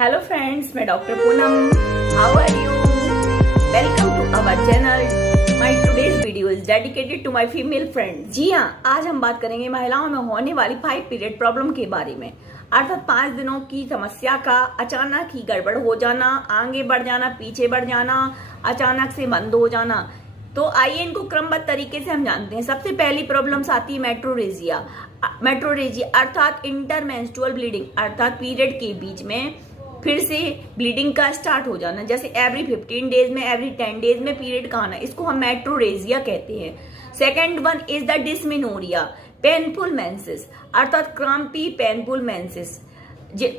Hello friends, मैं doctor Poonam. How are you? Welcome to our channel. My today's video is dedicated to my female friends. जी हाँ, आज हम बात करेंगे महिलाओं में होने वाली 5 पीरियड प्रॉब्लम के बारे में, अर्थात 5 दिनों की समस्या का अचानक ही गड़बड़ हो जाना, आगे बढ़ जाना, पीछे बढ़ जाना, अचानक से बंद हो जाना। तो आइए इनको क्रमबद्ध तरीके से हम जानते हैं। सबसे पहली प्रॉब्लम्स आती है मेट्रोरेजिया। मेट्रोरेजिया अर्थात इंटरमेंस्ट्रुअल ब्लीडिंग, अर्थात पीरियड के बीच में फिर से ब्लीडिंग का स्टार्ट हो जाना, जैसे एवरी 15 डेज में, एवरी 10 डेज में पीरियड का आना, इसको हम मेट्रोरेजिया कहते हैं। Second one is the dysmenorrhea, painful menses, अर्थात क्राम्पी पेनफुल मेंसेस।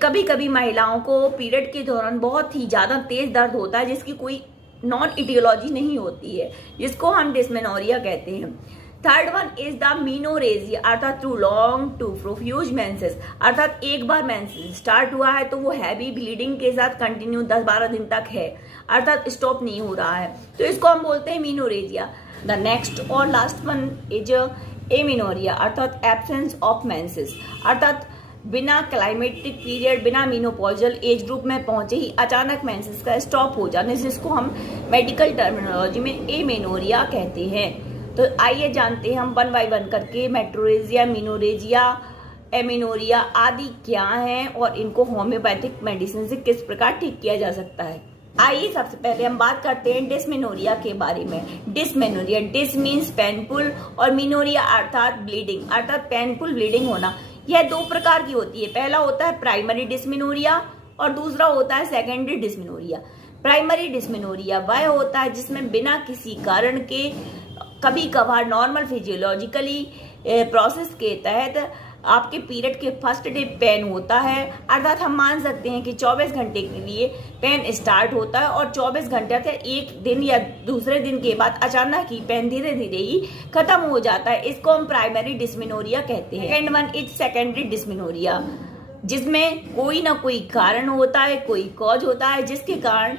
कभी कभी महिलाओं को पीरियड के दौरान बहुत ही ज्यादा तेज दर्द होता है जिसकी कोई नॉन इटियोलॉजी नहीं होती है, जिसको हम डिस्मेनोरिया कहते हैं। Third one is the menorrhagia, अर्थात too long too profuse menses, अर्थात एक बार मेंसेस स्टार्ट हुआ है तो वो हैवी ब्लीडिंग के साथ कंटिन्यू 10-12 दिन तक है, अर्थात स्टॉप नहीं हो रहा है, तो इसको हम बोलते हैं मीनोरेजिया। द नेक्स्ट और लास्ट वन इज एमिनोरिया, अर्थात एब्सेंस ऑफ मेंसेस, अर्थात बिना क्लाइमेटिक पीरियड, बिना मीनोपॉजल एज ग्रुप में पहुंचे ही अचानक मेंसेस का स्टॉप हो जाने, जिसको हम मेडिकल टर्मिनोलॉजी में एमेनोरिया कहते हैं। तो आइए जानते हैं हम वन बाय वन करके मेट्रोरेजिया, मीनोरेजिया, एमेनोरिया आदि क्या हैं और इनको होम्योपैथिक मेडिसिन से किस प्रकार ठीक किया जा सकता है। आइए सबसे पहले हम बात करते हैं डिस्मेनोरिया के बारे में। डिस्मेनोरिया, डिस मीन्स पेनफुल और मिनोरिया अर्थात ब्लीडिंग, अर्थात पेनफुल ब्लीडिंग होना। यह 2 प्रकार की होती है, पहला होता है प्राइमरी डिस्मेनोरिया और दूसरा होता है सेकेंडरी डिस्मेनोरिया। प्राइमरी डिस्मेनोरिया वह होता है जिसमें बिना किसी कारण के कभी कभार नॉर्मल फिजियोलॉजिकली प्रोसेस के तहत आपके पीरियड के फर्स्ट डे पेन होता है, अर्थात हम मान सकते हैं कि 24 घंटे के लिए पेन स्टार्ट होता है और 24 घंटे तक एक दिन या दूसरे दिन के बाद अचानक ही पेन धीरे धीरे ही खत्म हो जाता है, इसको हम प्राइमरी डिस्मेनोरिया कहते हैं। Second one is secondary dysmenorrhea, जिसमें कोई ना कोई कारण होता है, कोई कॉज होता है जिसके कारण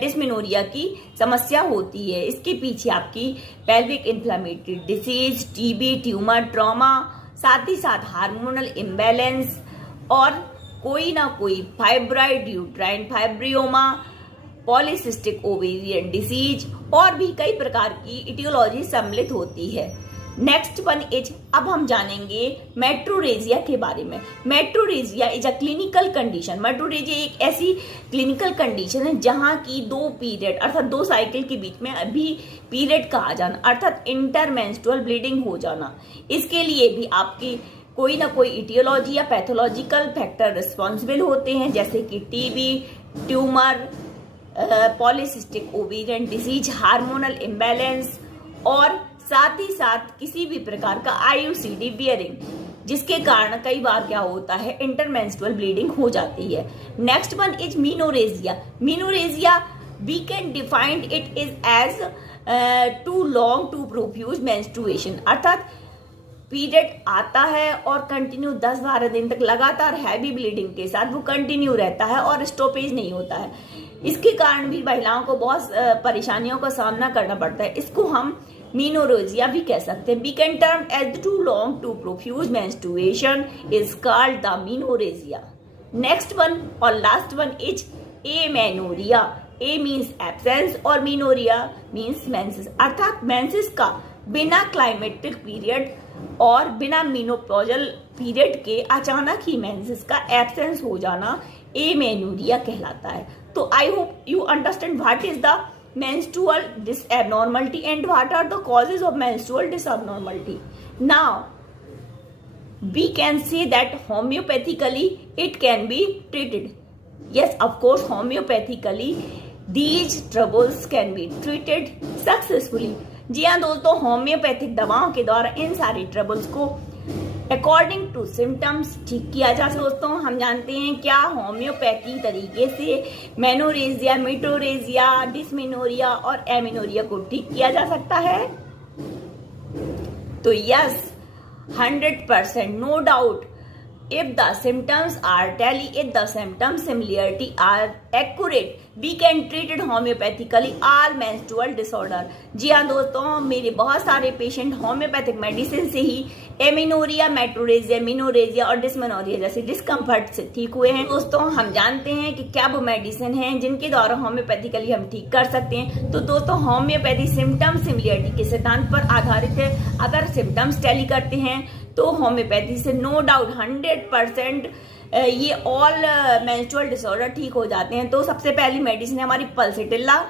डिस्मेनोरिया की समस्या होती है। इसके पीछे आपकी pelvic inflammatory disease, TB, tumour, trauma, साथ ही साथ हार्मोनल इम्बैलेंस और कोई ना कोई fibroid uterine fibroma, polycystic ovarian disease और भी कई प्रकार की इटियोलॉजी सम्मिलित होती है। नेक्स्ट वन इज, अब हम जानेंगे मेट्रोरेजिया के बारे में। Metrorrhagia is a clinical condition. Metrorrhagia एक ऐसी क्लिनिकल कंडीशन है जहां की 2 पीरियड अर्थात 2 साइकिल के बीच में अभी पीरियड का आ जाना, अर्थात इंटरमेंस्ट्रुअल ब्लीडिंग हो जाना। इसके लिए भी आपकी कोई ना कोई इटियोलॉजी या पैथोलॉजिकल फैक्टर रिस्पॉन्सिबल होते हैं, जैसे कि TB, tumour, polycystic ovarian disease, hormonal imbalance और साथ ही साथ किसी भी प्रकार का आईयूसीडी बियरिंग, जिसके कारण कई बार क्या होता है इंटरमेंस्ट्रुअल ब्लीडिंग हो जाती है। Next one is menorrhagia. Menorrhagia we can define it is as too long too profuse menstruation, अर्थात पीरियड आता है और कंटिन्यू 10-12 दिन तक लगातार हैवी ब्लीडिंग के साथ वो कंटिन्यू रहता है और स्टॉपेज नहीं होता है। इसके कारण भी महिलाओं को बहुत परेशानियों का सामना करना पड़ता है, इसको हम मीनोरेजिया भी कह सकते हैं। We can term as too long too profuse menstruation is called the menorrhagia. Next one और last one is amenorrhea. A means absence और मीनोरिया मीन्स मेंसेस, अर्थात मेंसेस का बिना क्लाइमेटिक पीरियड और बिना मीनोपॉजल पीरियड के अचानक ही मेंसेस का एब्सेंस हो जाना एमेनोरिया कहलाता है। तो I hope you understand what is the menstrual abnormality and what are the causes of menstrual abnormality. Now we can say that homeopathically it can be treated. Yes, of course, homeopathically these troubles can be treated successfully. जी हाँ दोस्तों, homeopathic दवाओं के द्वारा इन सारी troubles को according to symptoms ठीक किया जा सकता है। दोस्तों, हम जानते हैं क्या होम्योपैथी तरीके से मेनोरेजिया, मिटोरेजिया, डिस्मेनोरिया और एमिनोरिया को ठीक किया जा सकता है। तो yes, 100% no doubt, if the symptoms are tally, if the symptom similarity are accurate, we can treat it homeopathically all menstrual disorder. जी हाँ दोस्तों, मेरे बहुत सारे पेशेंट होम्योपैथिक मेडिसिन से ही एमिनोरिया, मेट्रोरेजिया, मिनोरेजिया और डिस्मेनोरिया जैसे डिस्कम्फर्ट से ठीक हुए हैं। दोस्तों हम जानते हैं कि क्या वो मेडिसिन हैं जिनके द्वारा होम्योपैथिकली हम ठीक कर सकते हैं। तो दोस्तों होम्योपैथी सिम्टम सिमिलरिटी के सिद्धांत पर आधारित है। अगर सिम्टम्स टैली करते हैं तो होम्योपैथी से नो डाउट 100% ये ऑल मेंस्ट्रुअल डिसऑर्डर ठीक हो जाते हैं। तो सबसे पहली मेडिसिन है हमारी पल्सिटिल्ला,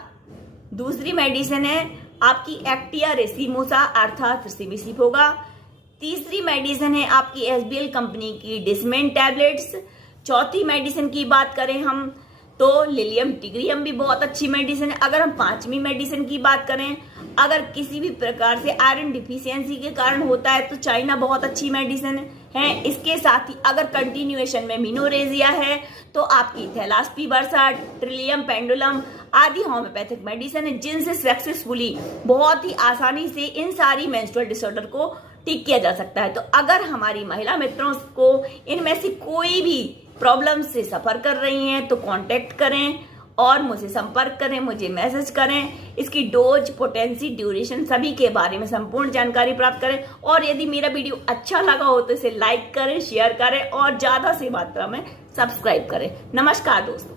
दूसरी मेडिसिन है आपकी एक्टिया रेसिमोसा अर्थात सिबिसिप होगा, तीसरी मेडिसिन है आपकी एसबीएल कंपनी की डिस्मेन टैबलेट्स, चौथी मेडिसिन की बात करें हम तो लिलियम टिग्रियम भी बहुत अच्छी मेडिसिन है। अगर हम पांचवी मेडिसिन की बात करें, अगर किसी भी प्रकार से आयरन डिफिशियंसी के कारण होता है तो चाइना बहुत अच्छी मेडिसिन है। इसके साथ ही अगर कंटिन्यूएशन में मिनोरेजिया है तो आपकी थैलास्पी बर्सा, ट्रिलियम पेंडुलम आदि होम्योपैथिक मेडिसिन है जिनसे सक्सेसफुली बहुत ही आसानी से इन सारी मेंस्ट्रुअल डिसऑर्डर को ठीक किया जा सकता है। तो अगर हमारी महिला मित्रों को इनमें से कोई भी प्रॉब्लम से सफर कर रही हैं तो कांटेक्ट करें और मुझे संपर्क करें, मुझे मैसेज करें। इसकी डोज, पोटेंसी, ड्यूरेशन सभी के बारे में संपूर्ण जानकारी प्राप्त करें। और यदि मेरा वीडियो अच्छा लगा हो तो इसे लाइक करें, शेयर करें और ज्यादा से मात्रा में सब्सक्राइब करें। नमस्कार दोस्तों।